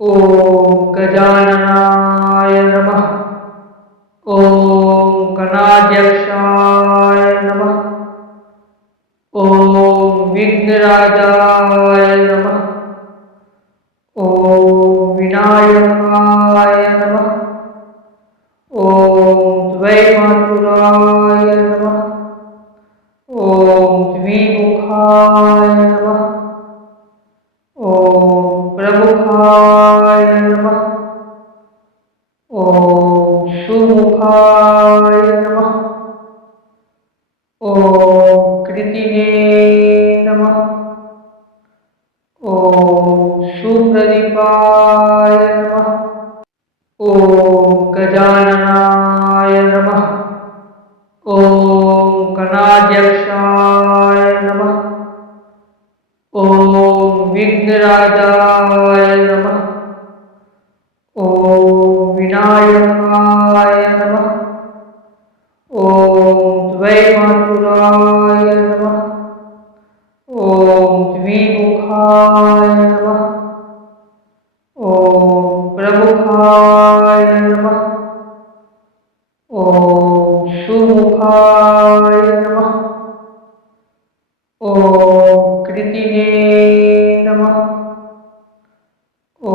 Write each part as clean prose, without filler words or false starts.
ॐ गजाननाय नमः। ॐ गणाध्यक्षाय नमः। ॐ विघ्नराजाय नमः। ॐ विनायकाय नमः। ॐ द्वैमातुराय नमः। ॐ द्विमुखाय नमः। ॐ प्रमुखाय नमः। ॐ सुमुखाय नमः। ॐ कृतिने नमः। ॐ सुप्रदीपाय नमः। ॐ गजाननाय नमः। ॐ गणाध्यक्षाय नमः। ॐ विघ्नराजाय नमः। ॐ विनायकाय नमः। ॐ द्वैमातुराय नमः। ॐ द्विमुखाय नमः। ॐ प्रमुखाय नमः। ॐ सुमुखाय नमः। ॐ कृतिने नमः। ॐ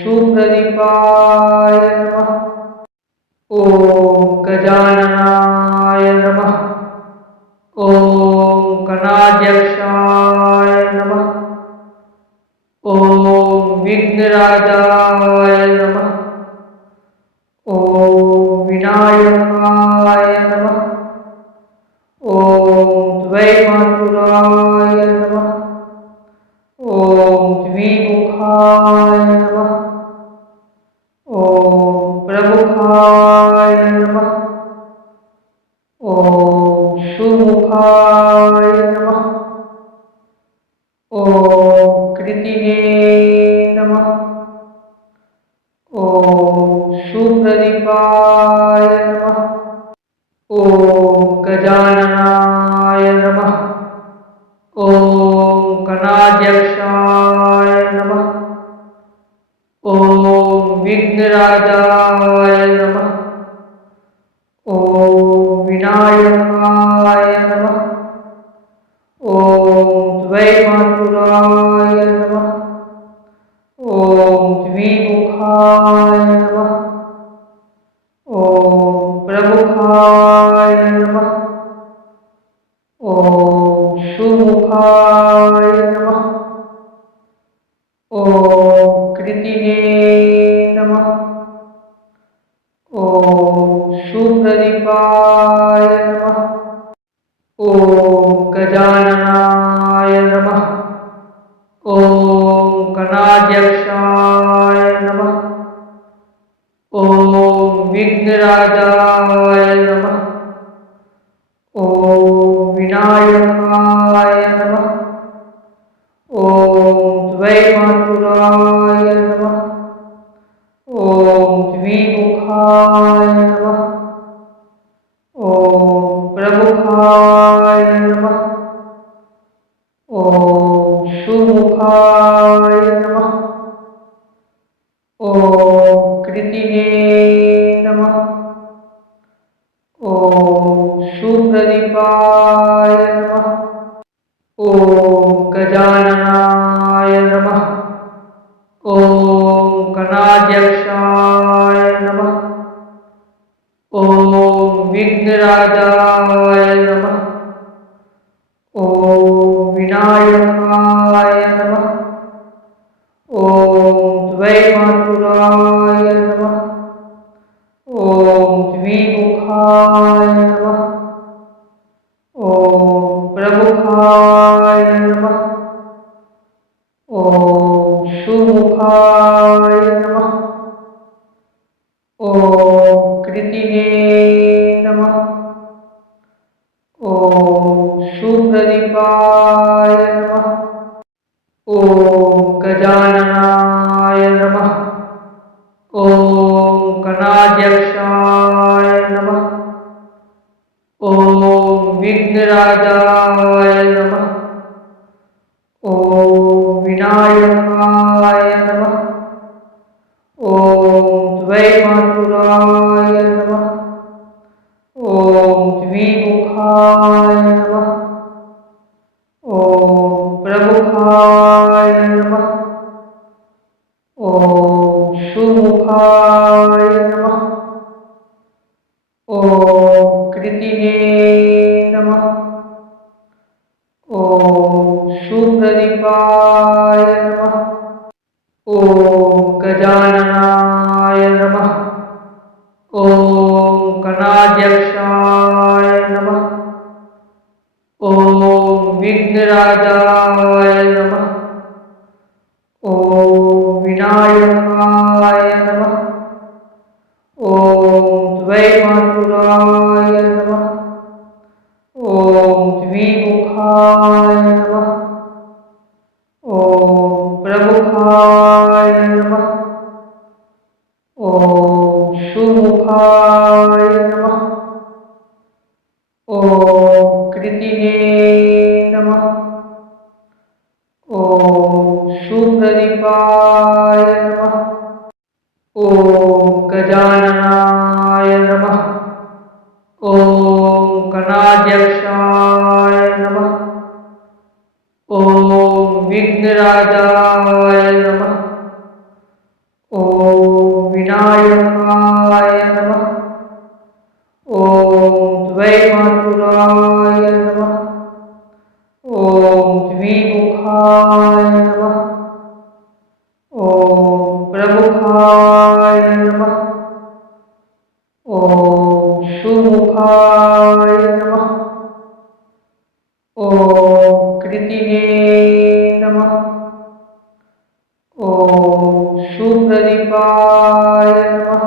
सुप्रदीपाय नमः। ॐ गजाननाय नमः। ॐ गणाध्यक्षाय नमः। ॐ विघ्नराजाय नमः। ॐ विनायकाय नमः। ॐ द्वैमातुराय नमः। ॐ द्विमुखाय नमः। ॐ प्रमुखाय नमः। ॐ सुमुखाय नमः। ॐ कृतिने नमः। ॐ सुप्रदीपाय नमः। ॐ गजाननाय नमः। ॐ गणाध्यक्षाय नमः। ॐ विघ्नराजाय नमः। ॐ विनायकाय नमः। ॐ द्वैमातुराय नमः। ॐ द्विमुखाय नमः। ॐ प्रमुखाय नमः। ॐ सुमुखाय नमः। ॐ कृतिने नमः। ॐ सुप्रदीपाय नमः। ॐ गजाननाय नमः। ॐ गणाध्यक्षाय नमः। ॐ विघ्नराजाय नमः। ॐ विनायकाय नमः। ॐ द्वैमातुराय नमः। ॐ द्विमुखाय नमः। ॐ प्रमुखाय नमः। ॐ सुमुखाय नमः। ॐ कृतिने नमः। ॐ सुप्रदीपाय नमः। ॐ गजाननाय नमः। ॐ गणाध्यक्षाय नमः। ॐ विघ्नराजाय नमः। ॐ विनायकाय नमः। ॐ द्वैमातुराय नमः। ॐ द्विमुखाय नमः। ॐ प्रमुखाय नमः। ॐ सुमुखाय नमः। ॐ कृतिने नमः। ॐ सुप्रदीपाय नमः। ॐ गजाननाय नमः। ॐ गणाध्यक्षाय नमः। ॐ विघ्नराजाय नमः। ॐ विनायकाय नमः। द्वैमातुराय नमः। ॐ द्विमुखाय नमः। ॐ प्रमुखाय नमः। ॐ सुमुखाय नमः। ॐ कृतिने नमः। ॐ सुप्रदीपाय नमः। ॐ गजाननाय नमः। ॐ गणाध्यक्षाय नमः। ॐ विघ्नराजाय नमः। ॐ विनायकाय नमः। ॐ द्वैमातुराय नमः। ॐ द्विमुखाय नमः। ॐ प्रमुखाय नमः। ॐ सुमुखाय नमः। ॐ कृतिने नमः। ॐ सुप्रदीपाय नमः। ॐ गजाननाय नमः। ॐ गणाध्यक्षाय नमः। ॐ विघ्नराजाय नमः। ॐ विनायकाय नमः। ॐ द्वैमातुराय नमः। ॐ द्विमुखाय नमः। ॐ प्रमुखाय नमः। ॐ सुमुखाय नमः। ॐ कृतिने नमः। ॐ सुप्रदीपाय नमः।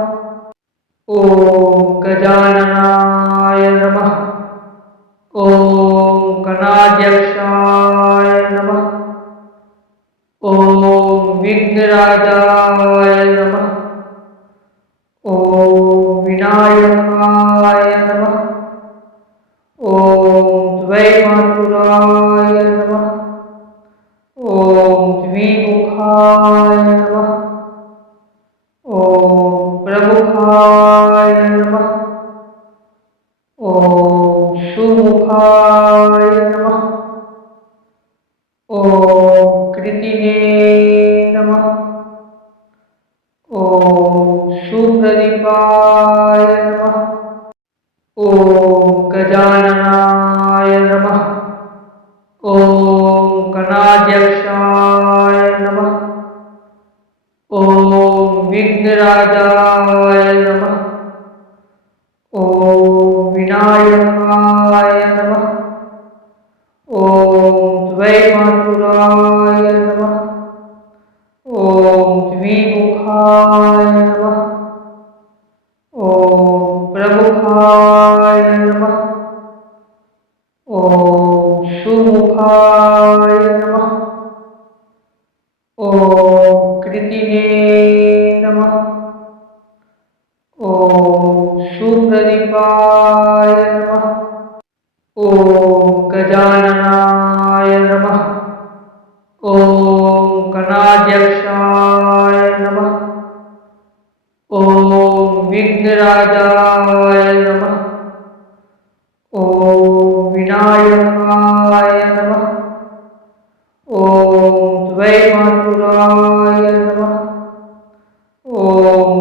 ॐ गजाननाय नमः। ॐ गणाध्यक्षाय नमः। ॐ विघ्नराजाय नमः। ॐ विनायकाय नमः। ॐ द्वैमातुराय नमः। ॐ द्विमुखाय नमः। ॐ प्रमुखाय नमः। ॐ सुमुखाय नमः। ॐ कृतिने नमः। ॐ सुप्रदीपाय नमः। ॐ गजाननाय नमः। ॐ गणाध्यक्षाय नमः। ॐ विघ्नराजाय नमः। ॐ विनायकाय नमः। ॐ द्वैमातुराय नमः। ॐ द्विमुखाय नमः। ॐ प्रमुखाय नमः। ॐ सुमुखाय नमः। ॐ कृतिने नमः। ॐ सुप्रदीपाय नमः। ॐ गजाननाय नमः। ॐ गणाध्यक्षाय नमः। ॐ विघ्नराजाय नमः। ॐ विनायकाय नमः। ॐ द्वैमातुराय नमः। ॐ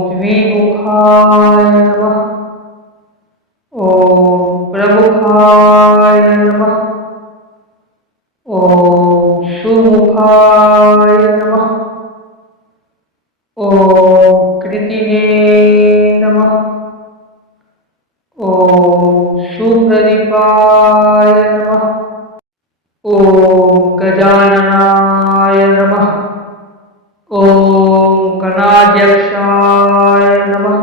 द्विमुखाय नमः। ॐ प्रमुखाय नमः। ॐ सुमुखाय नमः। ॐ कृतिने नमः। ॐ सुप्रदीपाय नमः। ॐ गजाननाय नमः। ॐ गणाध्यक्षाय नमः।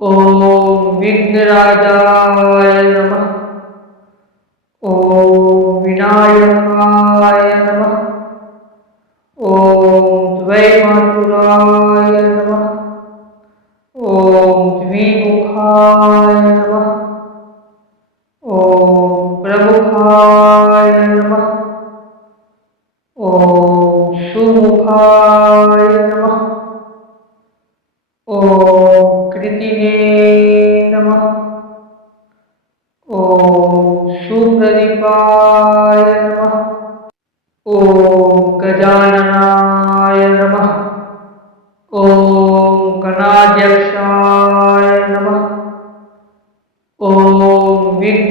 ॐ विघ्नराजाय नमः। ॐ विनायकाय नमः। ॐ द्वैमातुराय नमः। ॐ द्विमुखाय नमः। ॐ प्रमुखाय नमः। ॐ सुमुखाय नमः। ॐ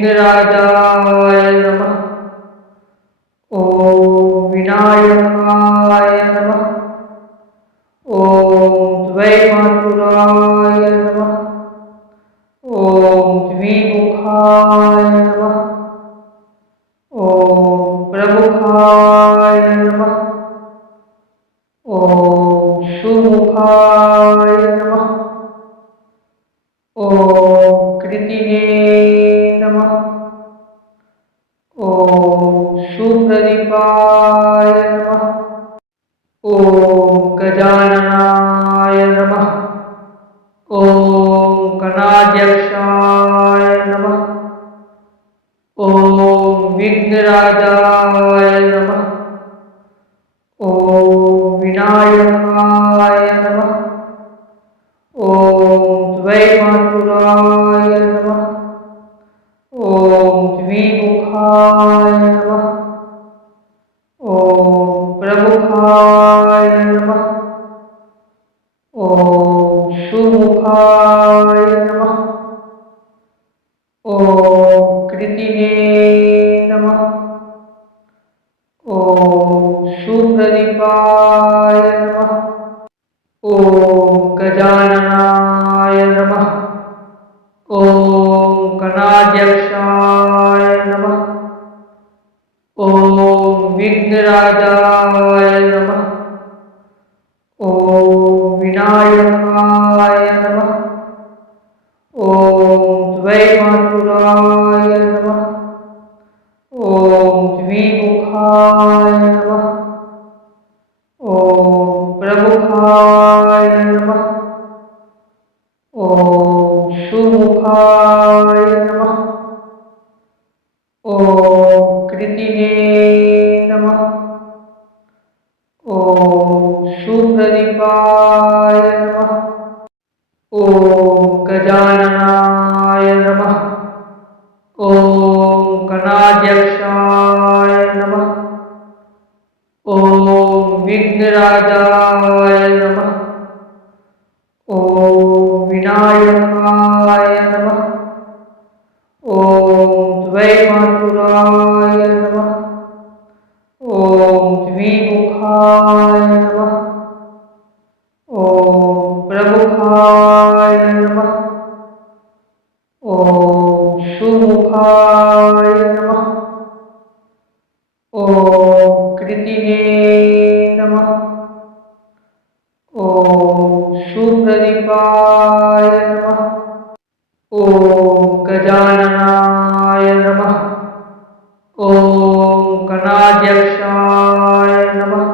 विघ्नराजाय नमः। ॐ विनायकाय नमः। ॐ द्वैमातुराय नमः। ॐ द्विमुखाय नमः। ॐ प्रमुखाय नमः। ॐ सुमुखाय नमः। ॐ कृतिने नमः। ॐ सुप्रदीपाय नमः। ॐ गजाननाय नमः। ॐ गणाध्यक्षाय नमः। ॐ विघ्नराजाय नमः। ॐ विनायकाय नमः। ॐ द्वैमातुराय नमः। ॐ द्विमुखाय नमः। ॐ प्रमुखाय नमः। ॐ सुमुखाय नमः। ॐ कृतिने नमः। ॐ सुप्रदीपाय नमः। ॐ गजाननाय नमः। ॐ गणाध्यक्षाय नमः। ॐ विघ्नराजाय नमः। ॐ विनायकाय नमः। ॐ द्वैमातुराय नमः। ॐ द्विमुखाय नमः। ॐ प्रमुखाय नमः। ॐ सुमुखाय नमः। ॐ कृतिने नमः। ॐ सुप्रदीपाय नमः। ॐ गजाननाय नमः। ॐ गणाध्यक्षाय नमः। ॐ विघ्नराजाय नमः। ॐ विनायकाय नमः। ॐ द्वैमातुराय नमः। ॐ द्विमुखाय नमः। ॐ प्रमुखाय नमः। ॐ सुमुखाय नमः। ॐ कृतिने नमः। ॐ सुप्रदीपाय नमः। ॐ गजाननाय नमः। ॐ गणाध्यक्षाय नमः।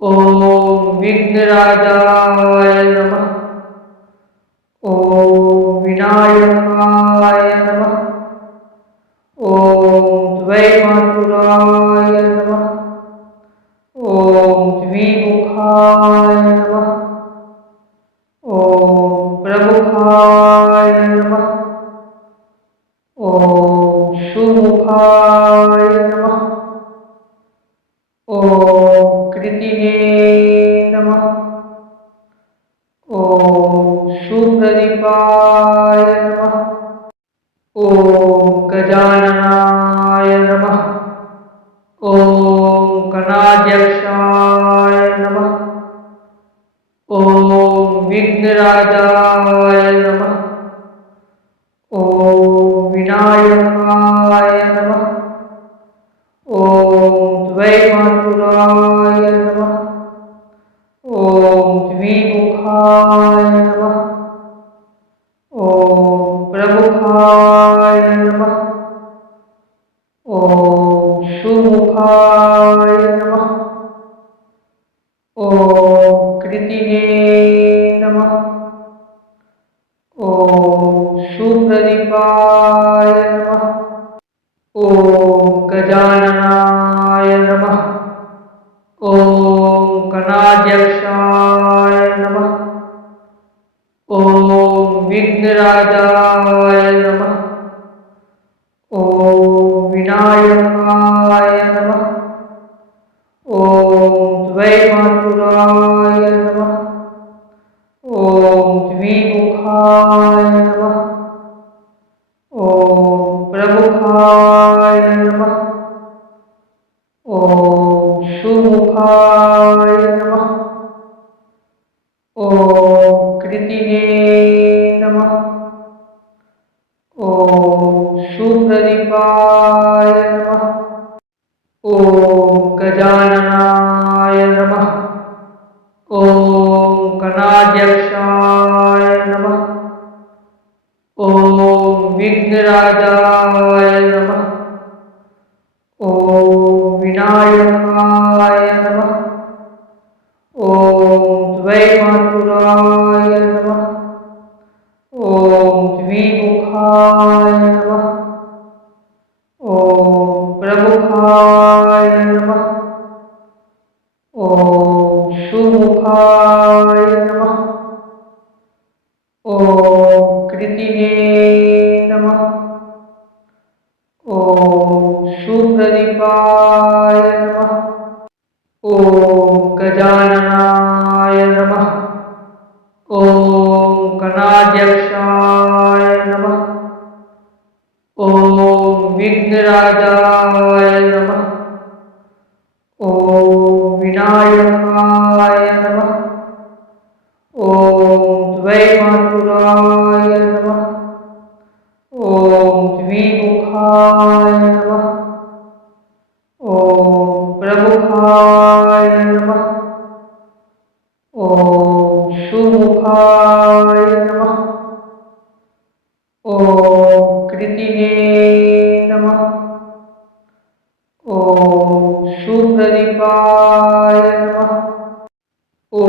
ॐ विघ्नराजाय नमः। ॐ विनायकाय नमः। ॐ द्वैमातुराय नमः। ॐ द्विमुखाय नमः। ॐ प्रमुखाय नमः। ॐ सुमुखाय नमः। ॐ कृतिने नमः। ॐ सुप्रदीपाय नमः। ॐ गजाननाय नमः। ॐ गणाध्यक्षाय नमः। ॐ विघ्नराजाय नमः। ॐ विनायकाय नमः। ॐ द्वैमातुराय नमः। ॐ द्विमुखाय नमः। ॐ प्रमुखाय नमः। ॐ सुमुखाय नमः। ॐ कृतिने नमः। ॐ सुप्रदीपाय नमः। ॐ गजाननाय नमः। ॐ गणाध्यक्षाय नमः। ॐ विघ्नराजाय नमः। ॐ विनायकाय नमः। ॐ द्वैमातुराय नमः। ॐ द्विमुखाय नमः। ॐ ॐ गणाध्यक्षाय नमः। ॐ विघ्नराजाय नमः। ॐ विनायकाय नमः। ॐ द्वैमातुराय नमः। ॐ द्विमुखाय नमः। ॐ प्रमुखाय नमः। ॐ सुमुखाय नमः। ॐ कृतिने नमः। ॐ सुप्रदीपाय नमः। ॐ गजाननाय नमः। ॐ गणाध्यक्षाय नमः। ॐ विघ्नराजाय नमः। ॐ विनायकाय नमः। ॐ द्वैमातुराय नमः। ॐ द्विमुखाय नमः। ॐ प्रमुखाय नमः। ॐ सुमुखाय नमः। ॐ कृतिने नमः। ॐ सुप्रदीपाय नमः। ॐ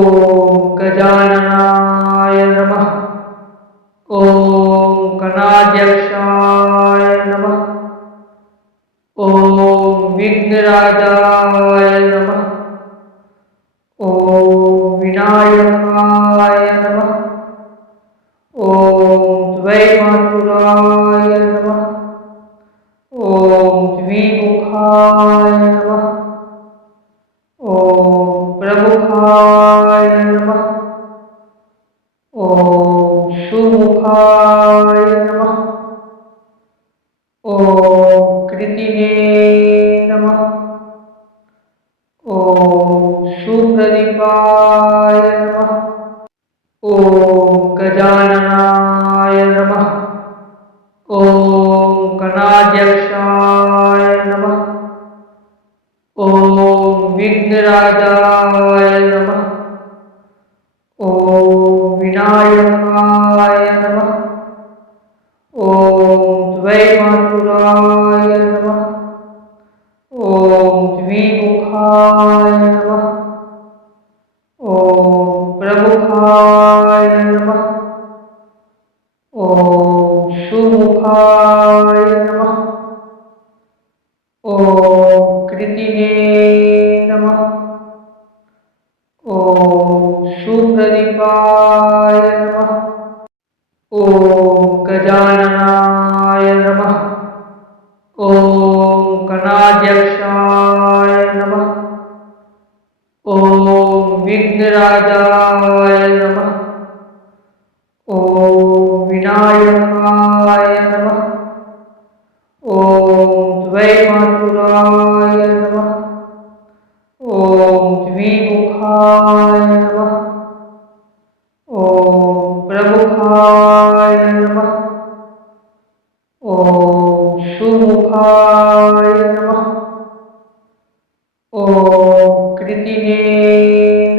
गजाननाय नमः। ॐ गणाध्यक्षाय नमः। ॐ विघ्नराजाय नमः। ॐ विनायकाय नमः। ॐ द्वैमातुराय नमः। ॐ द्विमुखाय नमः। ॐ प्रमुखाय नमः। ॐ सुमुखाय नमः। ॐ कृतिने नमः। ॐ सुप्रदीपाय नमः। ॐ गजाननाय नमः। ॐ गणाध्यक्षाय नमः। ॐ विघ्नराजाय नमः। ॐ विनायकाय नमः। ॐ द्वैमातुराय नमः। ॐ द्विमुखाय नमः। ॐ प्रमुखाय नमः। ॐ सुमुखाय नमः। ॐ कृतिने नमः। ॐ सुप्रदीपाय नमः। ॐ गजाननाय नमः। ॐ गणाध्यक्षाय नमः। ॐ विघ्नराजाय नमः। ॐ विनायकाय नमः। ॐ द्वैमातुराय नमः। ॐ द्विमुखाय नमः। ॐ प्रमुखाय नमः। ॐ सुमुखाय नमः। ॐ कृतिने नमः। ॐ सुप्रदीपाय नमः। ॐ गजाननाय नमः। ॐ गणाध्यक्षाय नमः। ॐ विघ्नराजाय नमः। ॐ विनायकाय नमः। ॐ द्वैमातुराय नमः। ॐ सुमुखाय नमः। ॐ कृतिने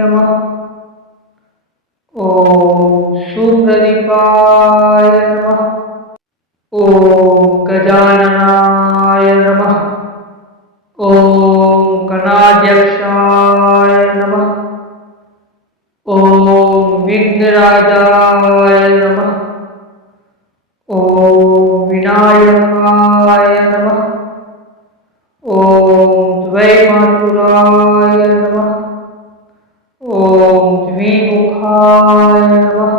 नमः। ॐ सुप्रदीपाय नमः। ॐ गजाननाय नमः। ॐ गणाध्यक्षाय नमः। ॐ विघ्नराजाय नमः। ॐ विनायकाय नमः। ॐ द्वैमातुराय नमः। ॐ द्विमुखाय नमः।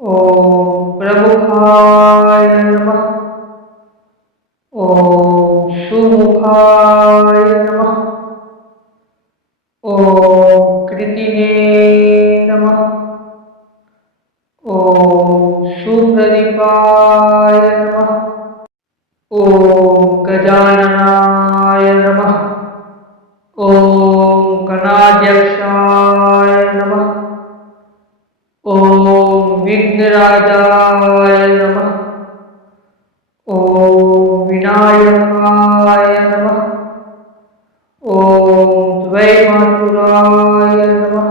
ॐ प्रमुखाय नमः। ॐ सुमुखाय नमः। ॐ कृतिने नमः। ॐ सुप्रदीपाय नमः। ॐ गजाननाय नमः। ॐ गणाध्यक्षाय नमः। ॐ विघ्नराजाय नमः। ॐ विनायकाय नमः। ॐ द्वैमातुराय नमः।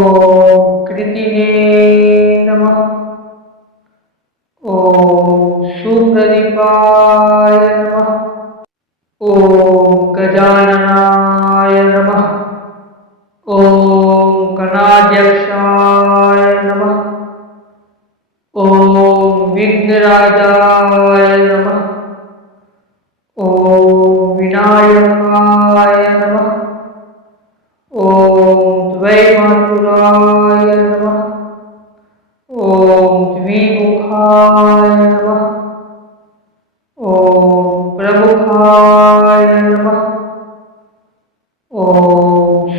ॐ कृतिने नमः। ॐ सुप्रदीपाय नमः। ॐ गजाननाय नमः। ॐ गणाध्यक्षाय नमः। ॐ विघ्नराजाय नमः। ॐ विनायकाय नमः। ॐ द्वैमातुराय नमः। ॐ द्विमुखाय नमः। ॐ प्रमुखाय नमः। ॐ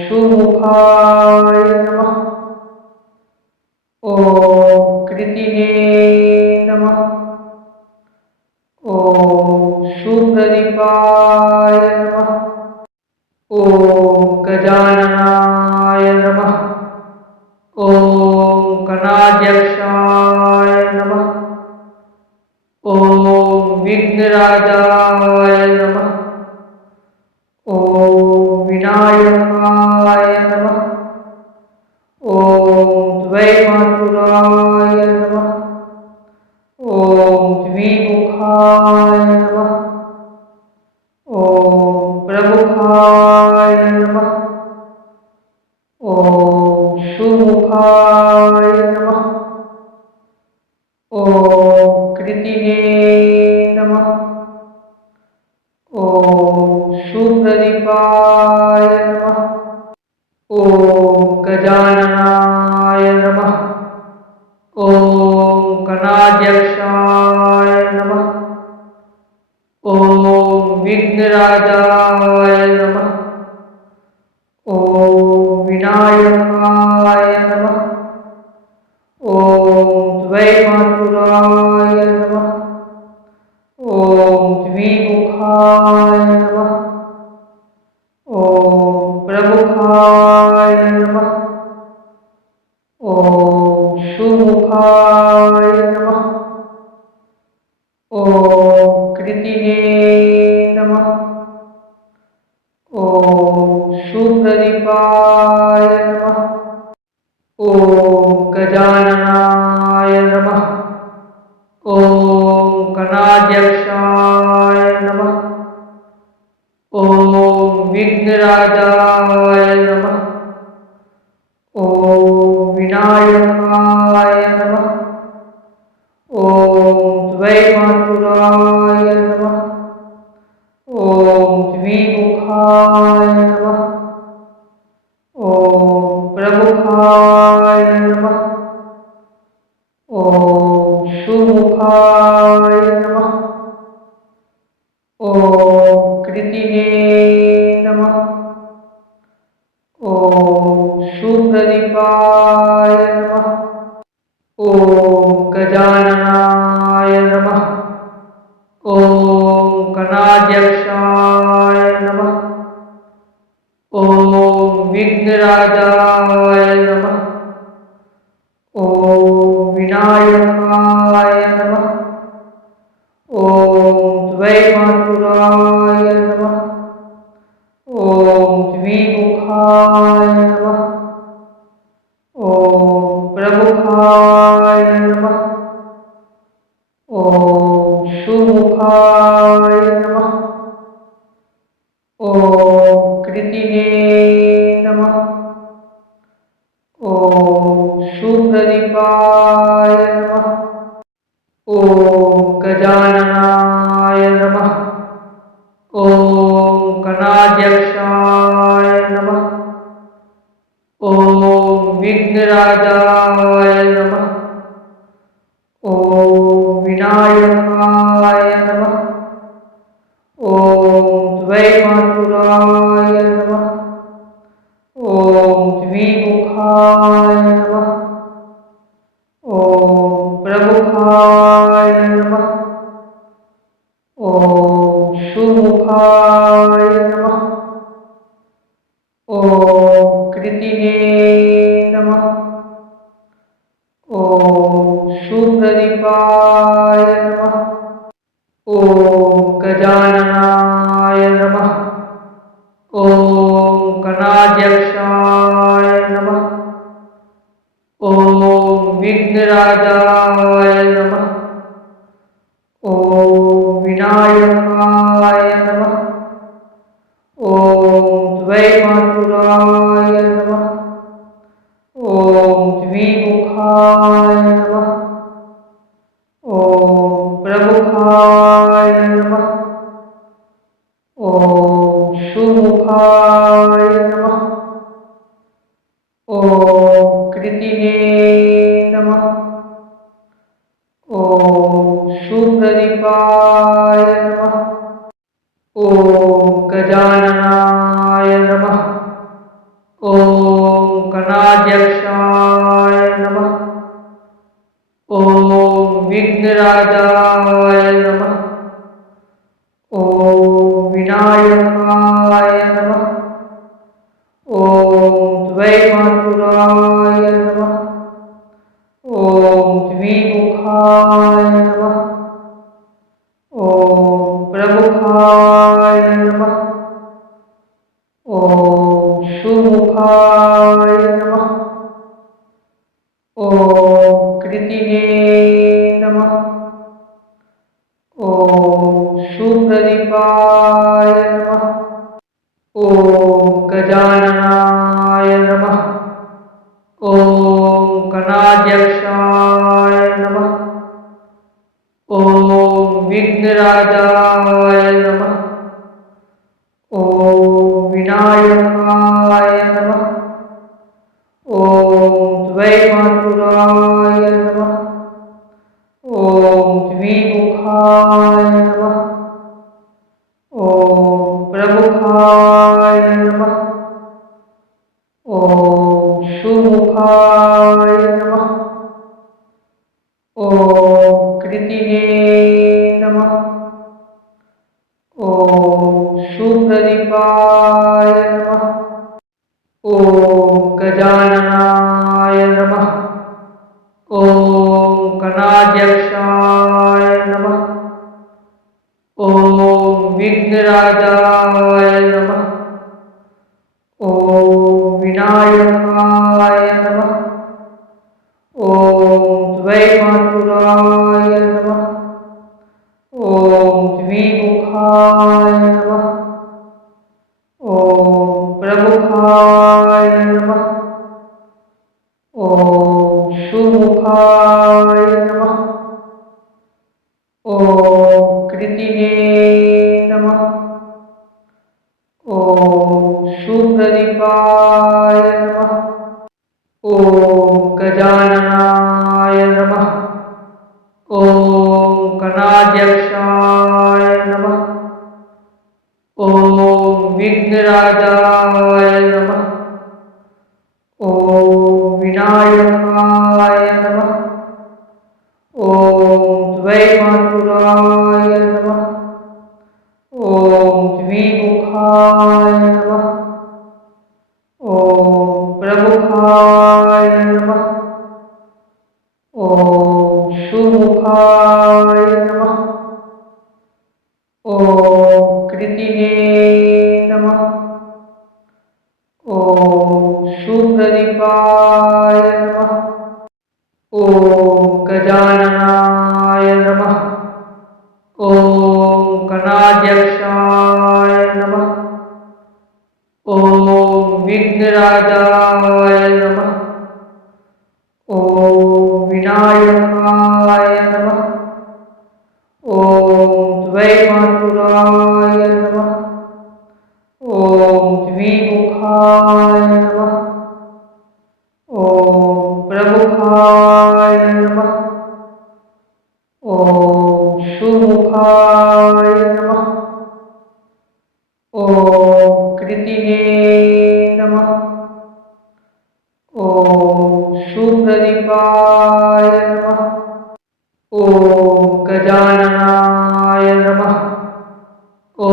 सुमुखाय नमः। ॐ कृतिने नमः। ॐ सुप्रदीपाय नमः। ॐ गजाननाय नमः। ॐ गणाध्यक्षाय नमः। ॐ विघ्नराजाय नमः। ॐ विनायकाय नमः। ॐ द्वैमातुराय नमः। ॐ द्विमुखाय नमः। ॐ प्रमुखाय नमः। ॐ सुमुखाय नमः। ॐ कृतिने नमः। ॐ सुप्रदीपाय नमः। ॐ गजाननाय नमः। ॐ गणाध्यक्षाय नमः। ॐ विघ्नराजाय नमः। ॐ विनायकाय नमः। ॐ द्वैमातुराय नमः। ॐ द्विमुखाय नमः। ॐ प्रमुखाय नमः। ॐ सुमुखाय नमः। ॐ कृतिने नमः। ॐ सुप्रदीपाय नमः। ॐ गजाननाय नमः। ॐ गणाध्यक्षाय नमः। ॐ विघ्नराजाय नमः। ॐ विनायकाय नमः। ॐ द्वैमातुराय नमः। ॐ द्विमुखाय नमः। ॐ प्रमुखाय नमः। ॐ सुमुखाय नमः। ॐ कृतिने नमः। ॐ सुप्रदीपाय नमः। ॐ गजाननाय नमः। ॐ गणाध्यक्षाय नमः। ॐ विघ्नराजाय नमः। ॐ विनायकाय नमः। ॐ द्वैमातुराय नमः। ॐ द्विमुखाय नमः। ॐ प्रमुखाय नमः। ॐ सुमुखाय नमः। ॐ कृतिने नमः। ॐ सुप्रदीपाय नमः। ॐ गजाननाय नमः। ॐ गणाध्यक्षाय नमः। ॐ विघ्नराजाय नमः। ॐ विनायकाय नमः। ॐ द्वैमातुराय नमः। ॐ द्विमुखाय नमः। ॐ प्रमुखाय नमः। ॐ सुमुखाय नमः। ॐ कृतिने नमः। ॐ सुप्रदीपाय नमः। ॐ गजाननाय नमः। ॐ गणाध्यक्षाय नमः। विघ्नराजाय नमः। ॐ विनायकाय नमः। ॐ द्वैमातुराय नमः। ॐ द्विमुखाय नमः। ॐ प्रमुखाय नमः। ॐ सुमुखाय नमः। ॐ कृतिने नमः। ॐ सुप्रदीपाय नमः। ॐ गजाननाय नमः। ॐ गणाध्यक्षाय नमः। ॐ विघ्नराजाय नमः। ॐ विनायकाय नमः। ॐ द्वैमातुराय नमः। ॐ द्विमुखाय नमः। ॐ प्रमुखाय नमः। ॐ सुमुखाय नमः। ॐ कृतिने नमः। ॐ सुप्रदीपाय नमः। ॐ गजाननाय नमः। ॐ गणाध्यक्षाय नमः। ॐ विघ्नराजाय नमः। ॐ विनायकाय नमः। ॐ द्वैमातुराय नमः। ॐ द्विमुखाय नमः। ॐ प्रमुखाय नमः। ॐ सुमुखाय नमः। ॐ कृतिने नमः। ॐ सुप्रदीपाय नमः। ॐ गजाननाय नमः। ॐ गणाध्यक्षाय नमः। ॐ विघ्नराजाय नमः। ॐ विनायकाय नमः। ॐ द्वैमातुराय नमः। ॐ द्विमुखाय नमः। ॐ प्रमुखाय नमः। ॐ सुमुखाय नमः। ॐ कृतिने नमः। ॐ सुप्रदीपाय नमः। ॐ गजाननाय नमः। ॐ गणाध्यक्षाय नमः। ॐ विघ्नराजाय नमः। ॐ विनायकाय नमः। ॐ द्वैमातुराय नमः। ॐ द्विमुखाय नमः। ॐ प्रमुखाय नमः। ॐ सुमुखाय नमः। ॐ कृतिने नमः। ॐ सुप्रदीपाय नमः। ॐ गजाननाय नमः। ॐ गणाध्यक्षाय नमः। ॐ विघ्नराजाय नमः। ॐ विनायकाय नमः। ॐ द्वैमातुराय नमः। ॐ द्विमुखाय नमः। ॐ प्रमुखाय नमः। ॐ सुमुखाय नमः। ॐ कृतिने नमः। ॐ सुप्रदीपाय नमः। ॐ गजाननाय नमः। ॐ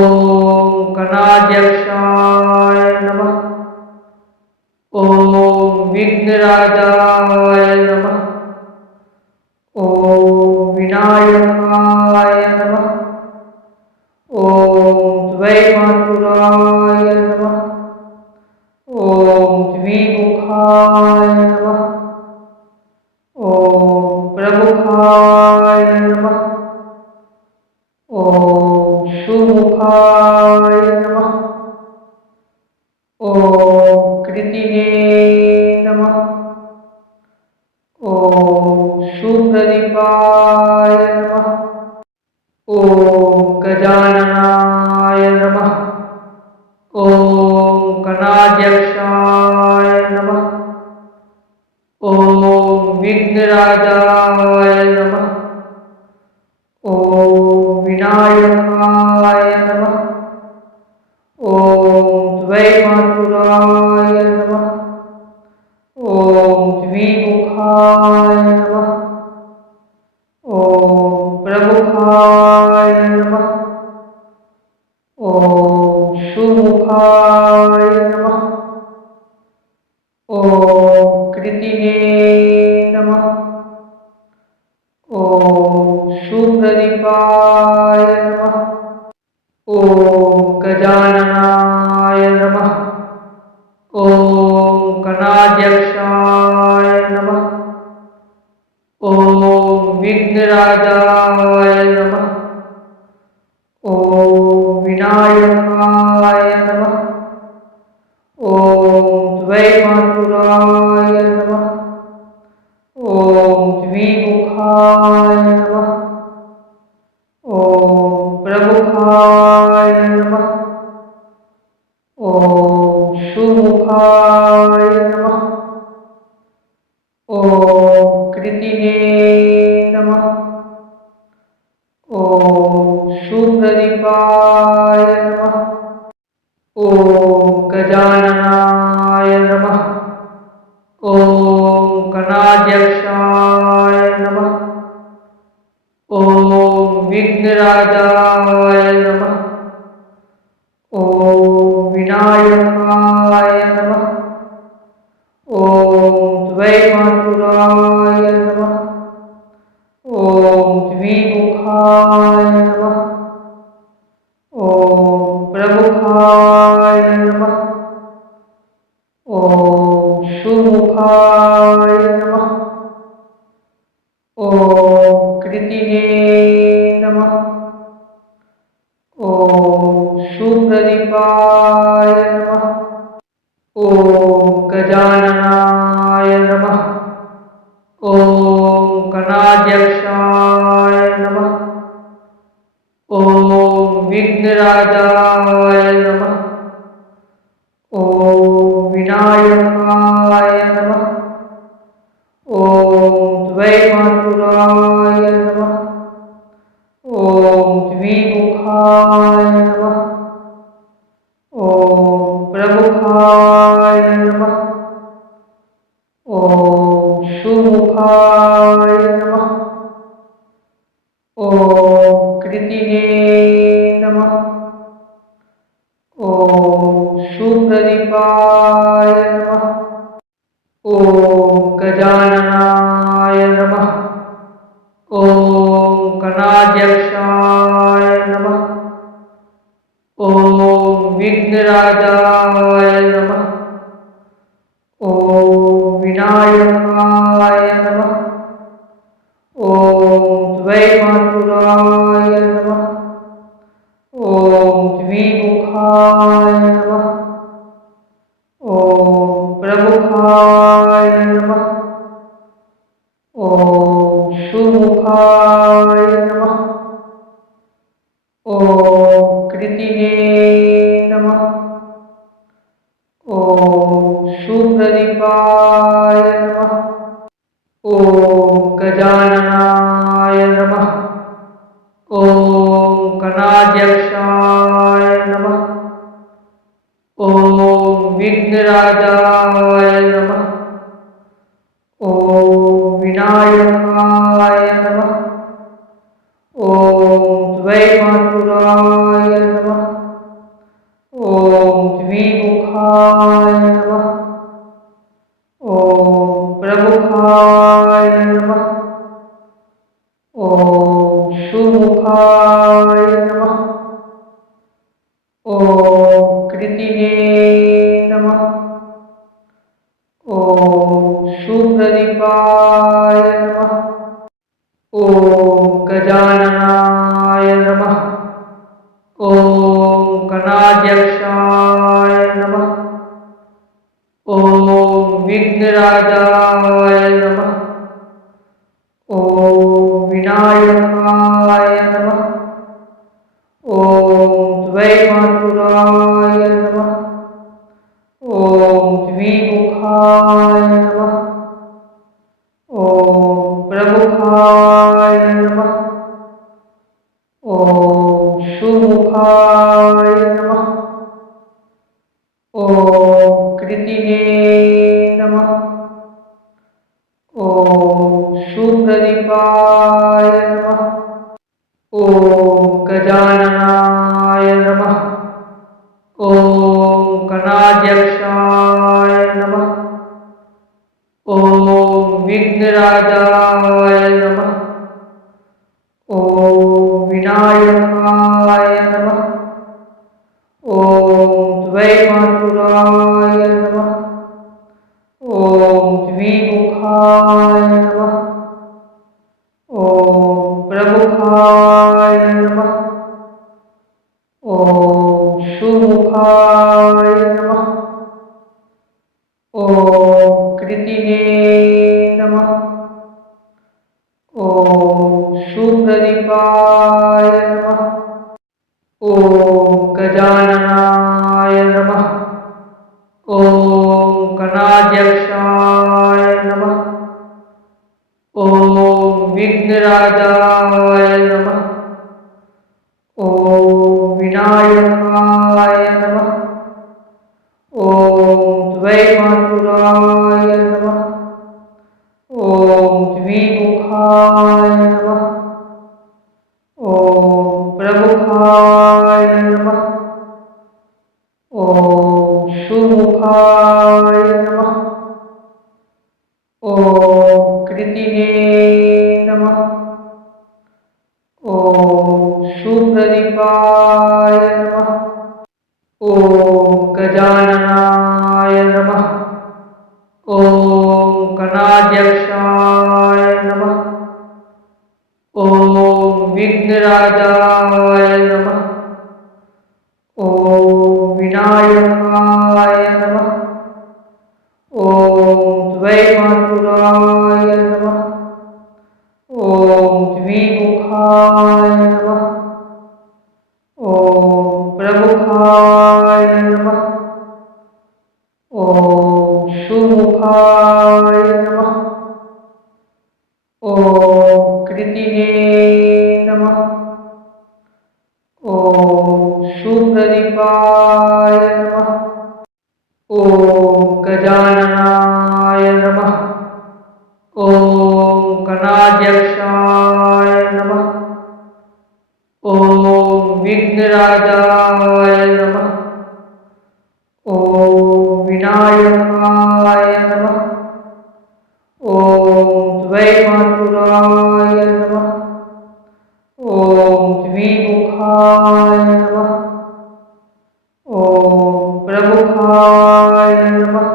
गणाध्यक्षाय नमः। ॐ विघ्नराजाय नमः। ॐ विनायकाय नमः। ॐ द्वैमातुराय नमः। ॐ द्विमुखाय नमः। ॐ कृतिने नमः। ॐ सुप्रदीपाय नमः। ॐ गजाननाय नमः। ॐ गणाध्यक्षाय नमः। ॐ विघ्नराजाय नमः। ॐ विनायकाय नमः। ॐ द्वैमातुराय नमः। ॐ द्विमुखाय नमः। ॐ प्रमुखाय नमः। ॐ सुमुखाय नमः। ॐ कृतिने नमः। ॐ सुप्रदीपाय नमः। ॐ गजाननाय नमः। ॐ गणाध्यक्षाय नमः। ॐ विघ्नराजाय नमः। ॐ विनायकाय नमः। ॐ द्वैमातुराय नमः। ॐ द्विमुखाय नमः। ॐ प्रमुखाय नमः। ॐ सुमुखाय नमः। ॐ कृतिने नमः। ॐ सुप्रदीपाय नमः। ॐ गजाननाय नमः। ॐ गणाध्यक्षाय नमः। ॐ विघ्नराजाय नमः। ॐ विनायकाय नमः। ॐ द्वैमातुराय नमः। ॐ द्विमुखाय नमः। ॐ प्रमुखाय नमः। ॐ सुमुखाय नमः। ॐ कृतिने नमः। ॐ सुप्रदीपाय नमः। ॐ गजाननाय नमः। ॐ गणाध्यक्षाय नमः। ॐ विघ्नराजाय नमः। ॐ विनायकाय नमः। ॐ द्वैमातुराय नमः। ॐ द्विमुखाय नमः। ॐ प्रमुखाय नमः। ॐ सुमुखाय नमः। ॐ कृतिने नमः। ॐ सुप्रदीपाय नमः। ॐ गजाननाय नमः। ॐ गणाध्यक्षाय नमः। ॐ विघ्नराजाय नमः। ॐ विनायकाय नमः। ॐ द्वैमातुराय नमः। ॐ द्विमुखाय नमः। ॐ प्रमुखाय नमः। ॐ सुमुखाय नमः। ॐ कृतिने नमः। ॐ सुप्रदीपाय नमः। ॐ गजाननाय नमः। ॐ गणाध्यक्षाय नमः। ॐ विघ्नराजाय नमः। ॐ विनायकाय नमः। ॐ द्वैमातुराय नमः। ॐ द्विमुखाय नमः। ॐ प्रमुखाय नमः। ॐ सुमुखाय नमः। ॐ कृतिने नमः। ॐ सुप्रदीपाय नमः। ॐ गजाननाय नमः। ॐ गणाध्यक्षाय नमः। ॐ विघ्नराजाय नमः। ॐ विनायकाय नमः। ॐ द्वैमातुराय नमः। ॐ द्विमुखाय नमः। ॐ प्रमुखाय नमः। ॐ सुमुखाय नमः। ॐ कृतिने नमः। ॐ सुप्रदीपाय नमः। ॐ गजाननाय नमः। ॐ गणाध्यक्षाय नमः। ॐ विघ्नराजाय नमः। ॐ विनायकाय नमः। ॐ द्वैमातुराय नमः। ॐ द्विमुखाय नमः। ॐ प्रमुखाय नमः। ॐ सुमुखाय नमः। ॐ कृतिने नमः। ॐ सुप्रदीपाय नमः। ॐ गजाननाय नमः। ॐ गणाध्यक्षाय नमः। ॐ विघ्नराजाय नमः। ॐ विनायकाय नमः। ॐ द्वैमातुराय नमः। ॐ द्विमुखाय नमः। ॐ प्रमुखाय नमः। ॐ सुमुखाय नमः। ॐ कृतिने नमः। ॐ सुप्रदीपाय नमः। ॐ गजाननाय नमः। ॐ गणाध्यक्षाय नमः। ॐ विघ्नराजाय नमः। ॐ विनायकाय नमः। ॐ द्वैमातुराय नमः। ॐ द्विमुखाय नमः। ॐ प्रमुखाय नमः। ॐ सुमुखाय नमः। ॐ कृतिने नमः। ॐ सुप्रदीपाय नमः। ॐ गजाननाय नमः। ॐ गणाध्यक्षाय नमः। ॐ विघ्नराजाय नमः। ॐ विनायकाय नमः। ॐ द्वैमातुराय नमः। ॐ द्विमुखाय नमः। ॐ प्रमुखाय नमः।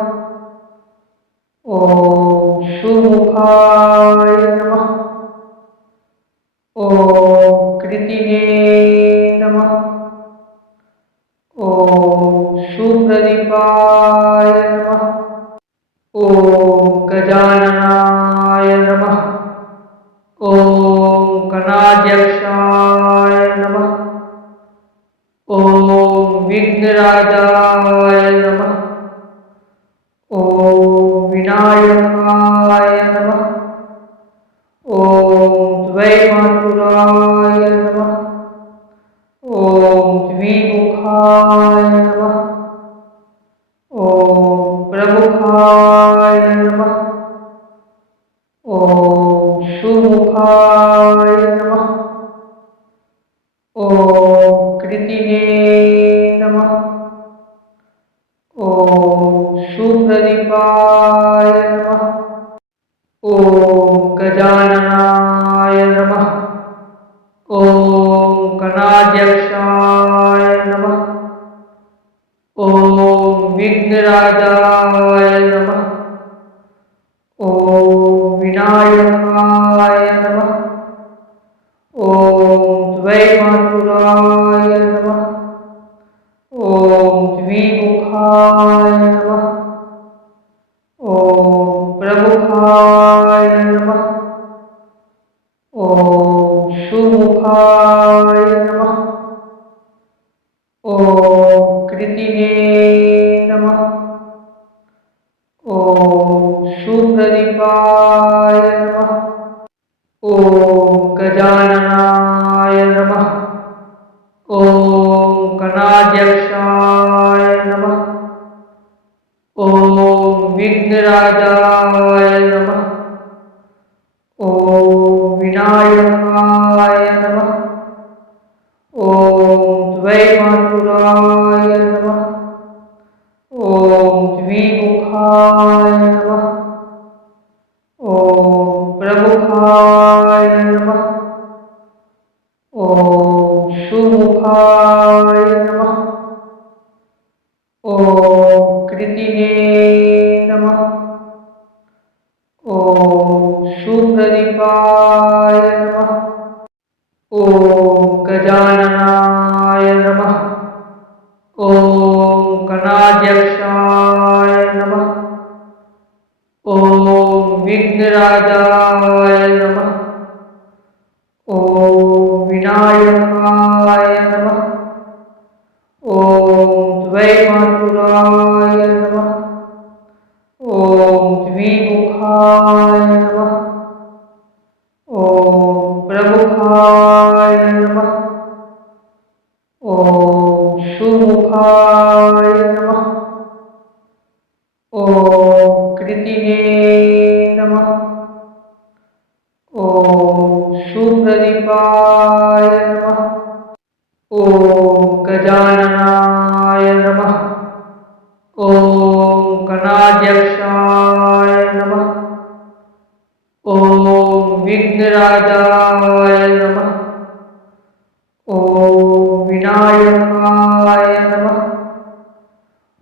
ॐ सुमुखाय नमः। ॐ कृतिने नमः। ॐ सुप्रदीपाय नमः। ॐ गजाननाय नमः। ॐ गणाध्यक्षाय नमः। ॐ विघ्नराजाय नमः। ॐ विनायकाय नमः। ॐ द्वैमातुराय नमः। ॐ द्विमुखाय नमः। ॐ प्रमुखाय नमः। ॐ सुमुखाय नमः। ॐ कृतिने नमः। ॐ सुप्रदीपाय नमः। ॐ गजाननाय नमः। ॐ गणाध्यक्षाय नमः। ॐ विघ्नराजाय नमः। ॐ विनायकाय नमः। ॐ द्वैमातुराय नमः। ॐ द्विमुखाय नमः। ॐ प्रमुखाय नमः। ओम सुमुखाय नमः। ओम कृतिने नमः। ओम सुप्रदीपाय नमः। ओम गजाननाय नमः। ओम गणाध्यक्षाय नमः। ओम विघ्नराजाय नमः। ओम विनायकाय नमः। ओम द्वैमातुराय नमः। ओम द्विमुखाय नमः। ओम प्रमुखाय नमः। ओम सुमुखाय नमः। ओम कृतिने नमः। ओम सुप्रदीपाय नमः। ओम गजाननाय नमः। ओम गणाध्यक्षाय नमः। ओम विघ्नराजाय नमः। ओम विनायकाय नमः। ओम द्वैमातुराय नमः। ओम द्विमुखाय नमः। ओम प्रमुखाय नमः। ओम सुमुखाय नमः। ओम कृतिने नमः। ओम सुप्रदीपाय नमः। ओम गजाननाय नमः। ओम गणाध्यक्षाय नमः। ओम विघ्नराजाय नमः। ओम विनायकाय नमः।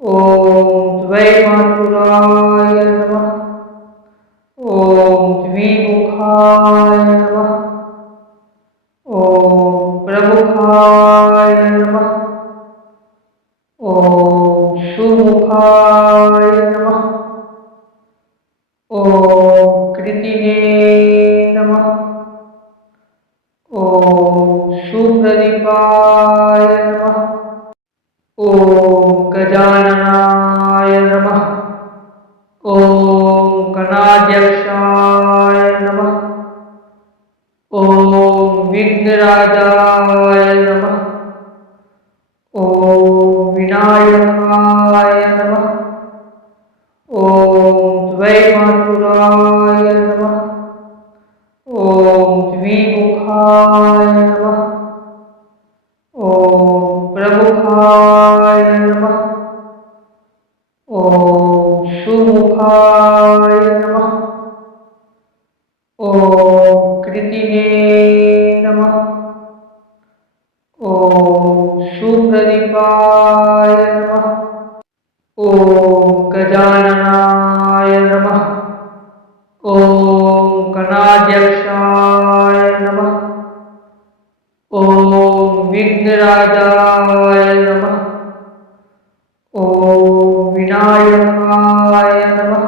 ओम द्वैमातुराय नमः। ओम द्विमुखाय नमः। ओम प्रमुखाय नमः। ओम सुमुखाय नमः। ओम कृतिने नमः। ओम सुप्रदीपाय नमः। ओम गजाननाय नमः। ओम गणाध्यक्षाय नमः। ओम विघ्नराजाय नमः। ओम विनायकाय नमः। ओम द्वैमातुराय नमः। ओम द्विमुखाय नमः। ओम प्रमुखाय नमः। ओम सुमुखाय नमः। ओम कृतिने नमः। ओम सुप्रदीपाय नमः। ओम गजाननाय नमः। ओम गणाध्यक्षाय नमः। ओम विघ्नराजाय नमः। ओम विनायकाय नमः।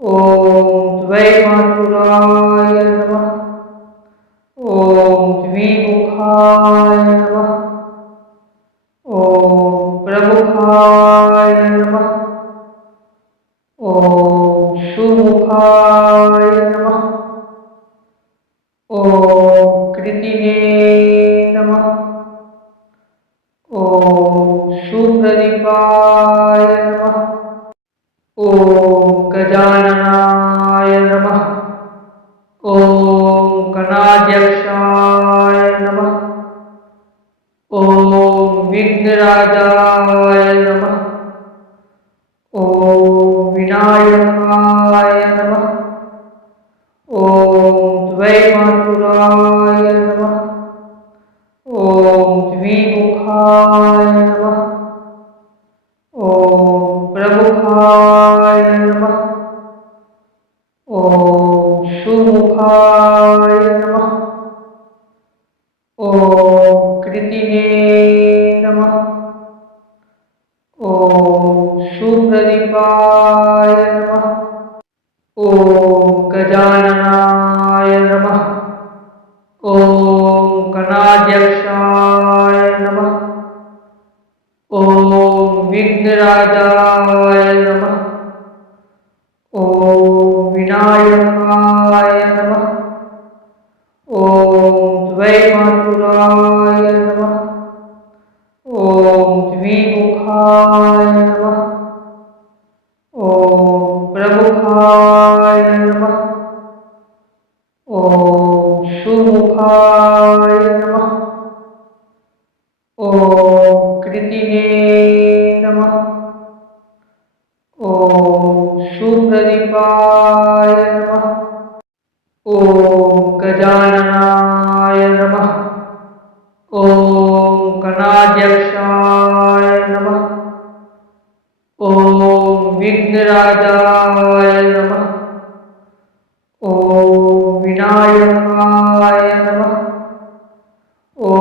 ओम द्वैमातुराय नमः। ओम द्विमुखाय नमः। ओम प्रमुखाय नमः। ओम सुमुखाय नमः। ओम कृतिने नमः। ओम सुप्रदीपाय नमः। ओम विनायकाय नमः। ओम द्वैमातुराय नमः। ओम प्रमुखाय नमः। ओम सुमुखाय नमः। ओम कृतिने नमः। ओम सुप्रदीपाय नमः। ओम गजाननाय नमः। ओम गणाध्यक्षाय नमः। ओम विघ्नराजाय नमः। ओम विनायकाय नमः। ओम द्वैमातुराय नमः। ओम द्विमुखाय नमः। ओम प्रमुखाय नमः। ओम सुमुखाय नमः। ओम कृतिने नमः। ओम सुप्रदीपाय नमः। ॐ गजाननाय नमः। ॐ गणाध्यक्षाय नमः। ॐ विघ्नराजाय नमः। ॐ विनायकाय नमः। ॐ द्वैमातुराय नमः। ॐ द्विमुखाय नमः। ॐ प्रमुखाय नमः। ॐ सुमुखाय नमः। ॐ कृतिने नमः। ॐ सुप्रदीपाय नमः। ॐ गजाननाय नमः। ॐ गणाध्यक्षाय नमः। ॐ विघ्नराजाय नमः। ॐ विनायकाय नमः। ॐ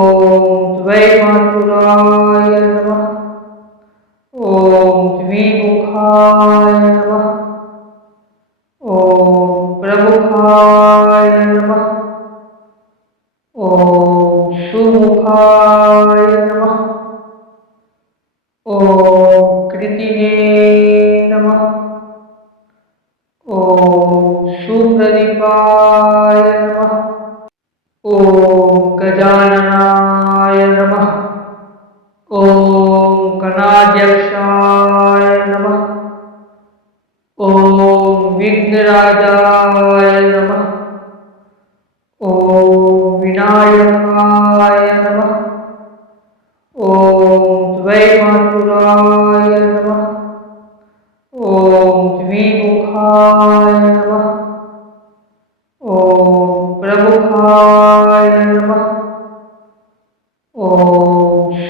द्वैमातुराय नमः। ॐ द्विमुखाय नमः। ॐ प्रमुखाय नमः। ॐ सुमुखाय नमः। ॐ कृतिने नमः। ॐ सुप्रदीपाय नमः। ॐ गजाननाय नमः। ॐ गणाध्यक्षाय नमः। ॐ विघ्नराजाय नमः। ॐ विनायकाय नमः। ॐ द्वैमातुराय नमः। ॐ द्विमुखाय नमः। ॐ प्रमुखाय नमः। ॐ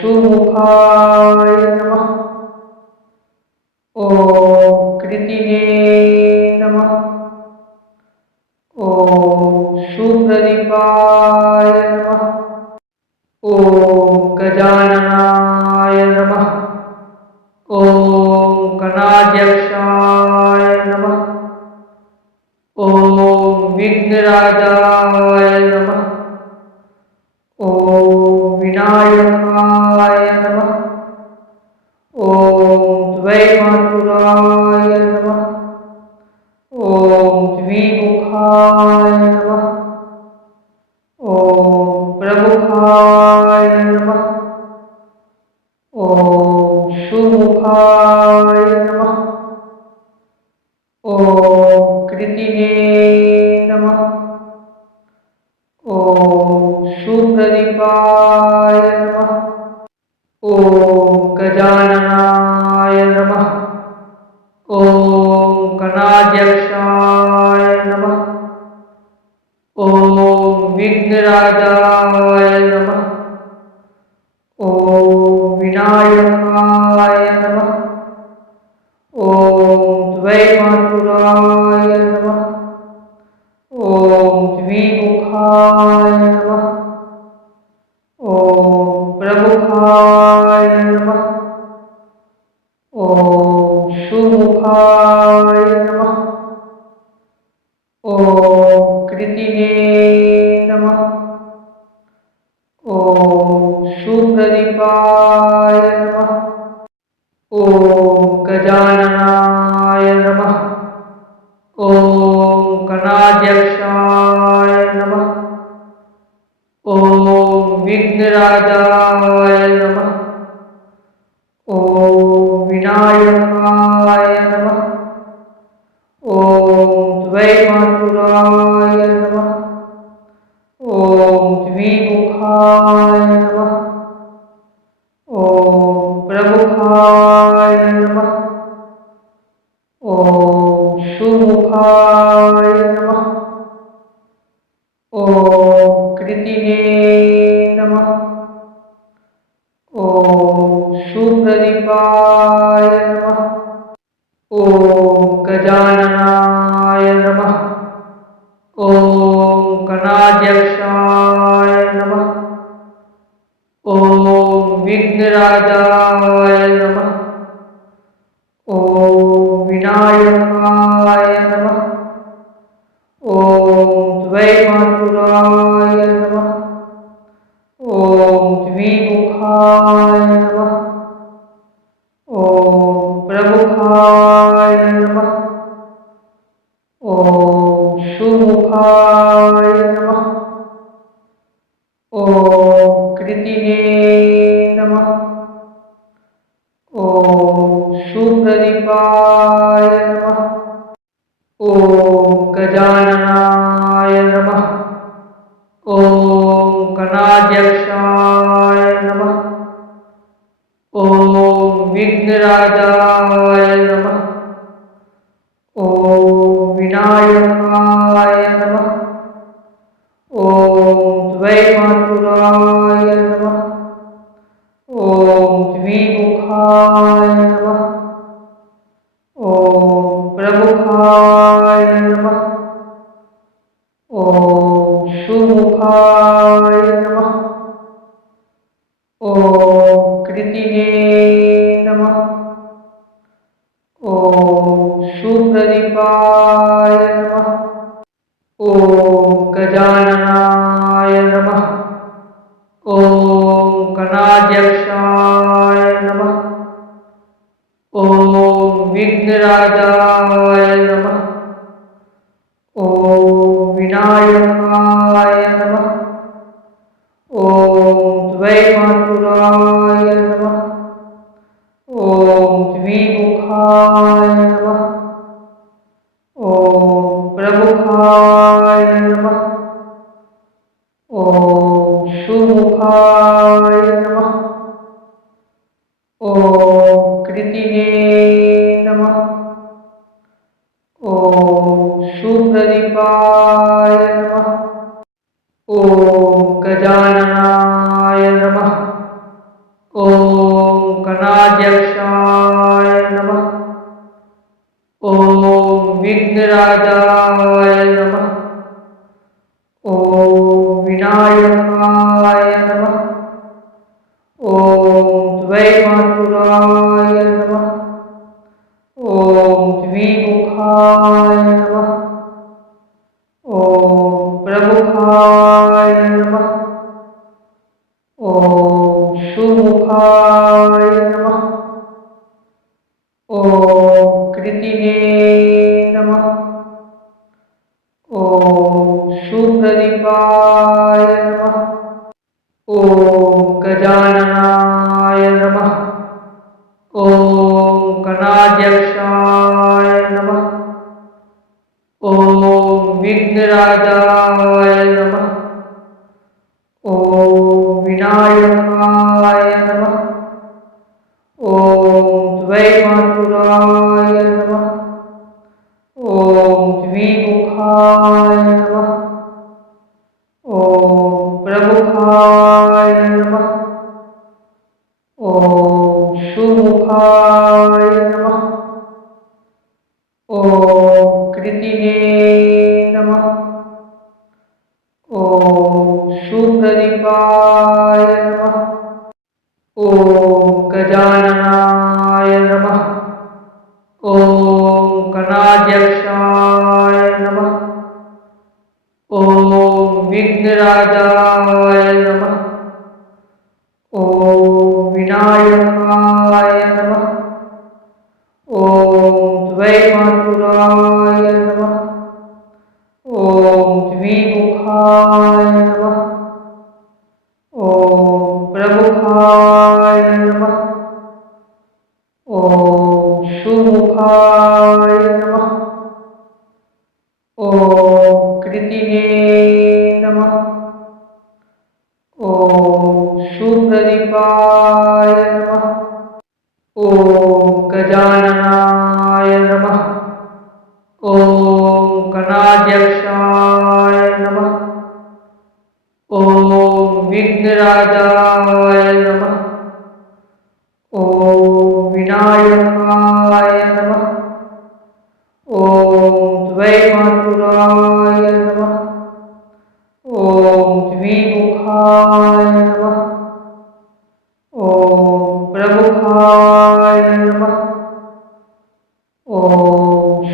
सुमुखाय नमः। ॐ कृतिने नमः। ॐ सुप्रदीपाय नमः। ॐ गजाननाय नमः। ॐ गणाध्यक्षाय नमः। ॐ विघ्नराजाय नमः। ॐ विनायकाय नमः। ॐ द्वैमातुराय नमः। ॐ द्विमुखाय नमः। ॐ प्रमुखाय नमः। ॐ सुमुखाय नमः। ॐ कृतिने नमः। ॐ सुप्रदीपाय नमः। ॐ गजाननाय नमः। ॐ गणाध्यक्षाय नमः। ॐ विघ्नराजाय नमः। ॐ विनायकाय नमः। ॐ द्वैमातुराय नमः। ॐ द्विमुखाय नमः। ॐ प्रमुखाय नमः। ॐ सुमुखाय नमः। ॐ कृतिने नमः। ॐ सुप्रदीपाय नमः। ॐ गजाननाय नमः। ॐ गणाध्यक्षाय नमः। ॐ विघ्नराजाय नमः। ॐ विनायकाय नमः। ॐ द्वैमातुराय नमः। ॐ द्विमुखाय नमः। ॐ प्रमुखाय नमः। ॐ सुमुखाय नमः। ॐ कृतिने नमः। ॐ सुप्रदीपाय नमः। ॐ गजाननाय नमः। ॐ गणाध्यक्षाय नमः। ॐ विघ्नराजाय नमः। ॐ विनायकाय नमः। ॐ द्वैमातुराय नमः। ॐ द्विमुखाय नमः। ॐ प्रमुखाय नमः। ॐ सुमुखाय नमः। ॐ कृतिने नमः। ॐ सुप्रदीपाय नमः। ॐ गजाननाय नमः। ॐ गणाध्यक्षाय नमः। ॐ विघ्नराजाय नमः। ॐ विनायकाय नमः। ॐ द्वैमातुराय नमः। ॐ द्विमुखाय नमः। ॐ प्रमुखाय नमः। ॐ सुमुखाय नमः। ॐ कृतिने नमः। ॐ सुप्रदीपाय नमः। ॐ गजाननाय नमः। ॐ गणाध्यक्षाय नमः। ॐ विघ्नराजाय नमः। ॐ विनायकाय नमः। ॐ द्वैमातुराय नमः। ॐ द्विमुखाय नमः। ॐ प्रमुखाय नमः। ॐ सुमुखाय नमः। ॐ कृतिने नमः। ॐ सुप्रदीपाय नमः। ॐ गजाननाय नमः। ॐ गणाध्यक्षाय नमः। ॐ विघ्नराजाय नमः। ॐ विनायकाय नमः। ॐ द्वैमातुराय नमः। ॐ द्विमुखाय नमः। ॐ प्रमुखाय नमः। ॐ सुमुखाय नमः। ॐ कृतिने नमः। ॐ सुप्रदीपाय नमः। ॐ गजाननाय नमः। ॐ गणाध्यक्षाय नमः। ॐ विघ्नराजाय नमः। ॐ विनायकाय नमः। ॐ द्वैमातुराय नमः। ॐ द्विमुखाय नमः। ॐ प्रमुखाय नमः। ॐ सुमुखाय नमः। ॐ कृतिने नमः। ॐ सुप्रदीपाय नमः। ॐ गजाननाय नमः। ॐ गणाध्यक्षाय नमः। ॐ विघ्नराजाय नमः। ॐ विनायकाय नमः। ॐ द्वैमातुराय नमः। ॐ द्विमुखाय नमः। ॐ प्रमुखाय नमः। ॐ सुमुखाय नमः। ॐ कृतिने नमः। ॐ सुप्रदीपाय नमः। ॐ गजाननाय नमः। ॐ गणाध्यक्षाय नमः। ॐ विघ्नराजाय नमः। ॐ विनायकाय नमः। ॐ द्वैमातुराय नमः। ॐ द्विमुखाय नमः। ॐ प्रमुखाय नमः। ॐ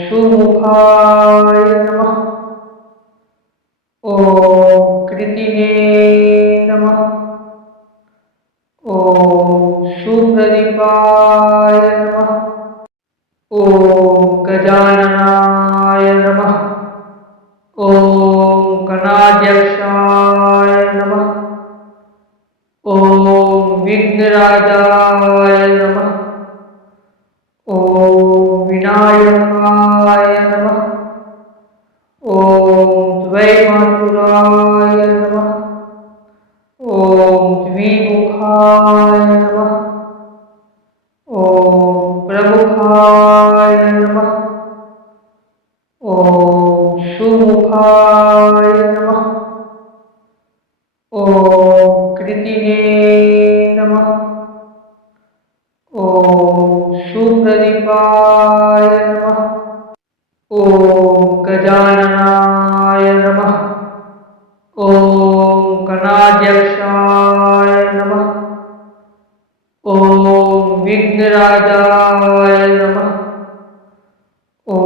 सुमुखाय नमः। गजाननाय नमः। ॐ गणाध्यक्षाय नमः। ॐ विघ्नराजाय नमः। ॐ विनायकाय नमः। ॐ द्वैमातुराय नमः। ॐ द्विमुखाय नमः। ॐ प्रमुखाय नमः। ॐ सुमुखाय नमः। ॐ कृतिने नमः। ॐ सुप्रदीपाय नमः। ॐ गजाननाय नमः। ॐ गणाध्यक्षाय नमः। ॐ विघ्नराजाय नमः। ॐ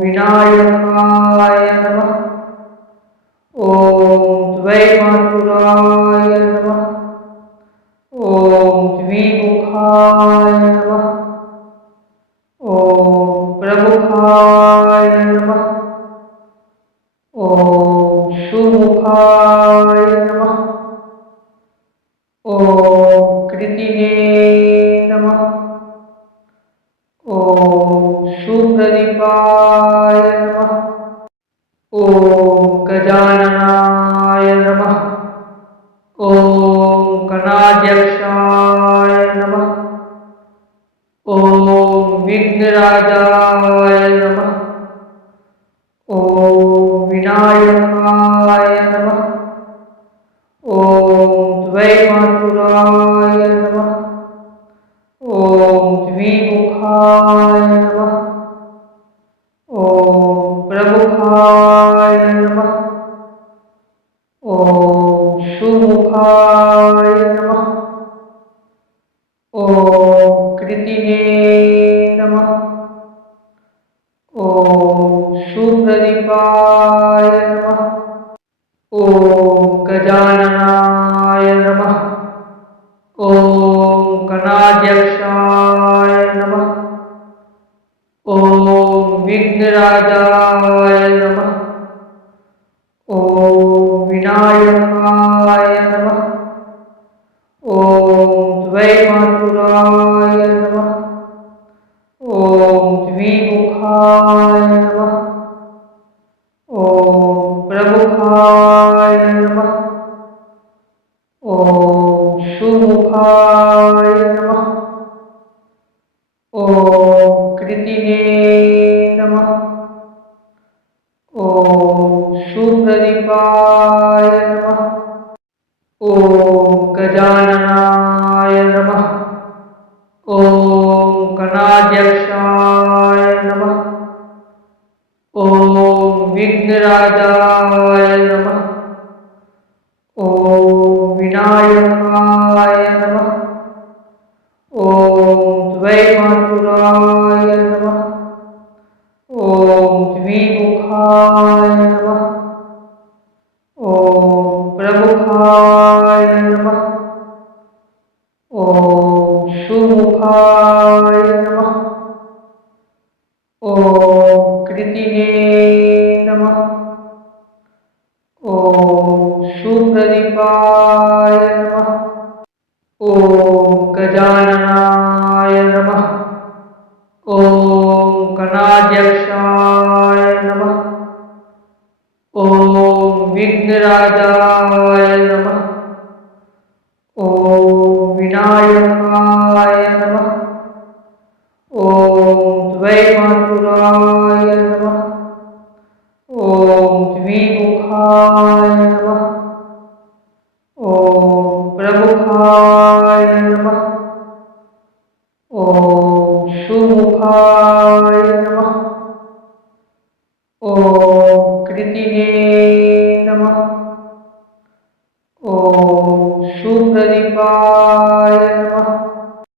विनायकाय नमः। ॐ द्वैमातुराय नमः। ॐ द्विमुखाय नमः। ॐ प्रमुखाय नमः। ॐ सुमुखाय नमः। ॐ कृतिने नमः। ॐ सुप्रदीपाय नमः। ॐ गजाननाय नमः। ॐ गणाध्यक्षाय नमः। ॐ विघ्नराजाय नमः। ॐ विनायकाय नमः। ॐ द्वैमातुराय नमः। ॐ द्विमुखाय नमः। ॐ प्रमुखाय नमः। ॐ सुमुखाय नमः। ॐ कृतिने नमः। ॐ सुप्रदीपाय नमः। ॐ गजाननाय नमः। ॐ गणाध्यक्षाय नमः। ॐ विघ्नराजाय नमः। ॐ विनायकाय नमः। ॐ द्वैमातुराय नमः। ॐ द्विमुखाय नमः। ॐ प्रमुखाय नमः। ॐ सुमुखाय नमः। ॐ कृतिने नमः। ॐ सुप्रदीपाय नमः। ॐ गजाननाय नमः। ॐ गणाध्यक्षाय नमः। ॐ विघ्नराजाय नमः। ॐ विनायकाय नमः। ॐ द्वैमातुराय नमः। ॐ द्विमुखाय नमः। ॐ प्रमुखाय नमः। ॐ सुमुखाय नमः। ॐ कृतिने नमः। ॐ सुप्रदीपाय नमः। ॐ गजाननाय नमः। ॐ गणाध्यक्षाय नमः। ॐ विघ्नराजाय नमः। ॐ विनायकाय नमः। ॐ द्वैमातुराय नमः। ॐ द्विमुखाय नमः। ॐ प्रमुखाय नमः। ॐ सुमुखाय नमः। ॐ कृतिने नमः। ॐ सुप्रदीपाय नमः।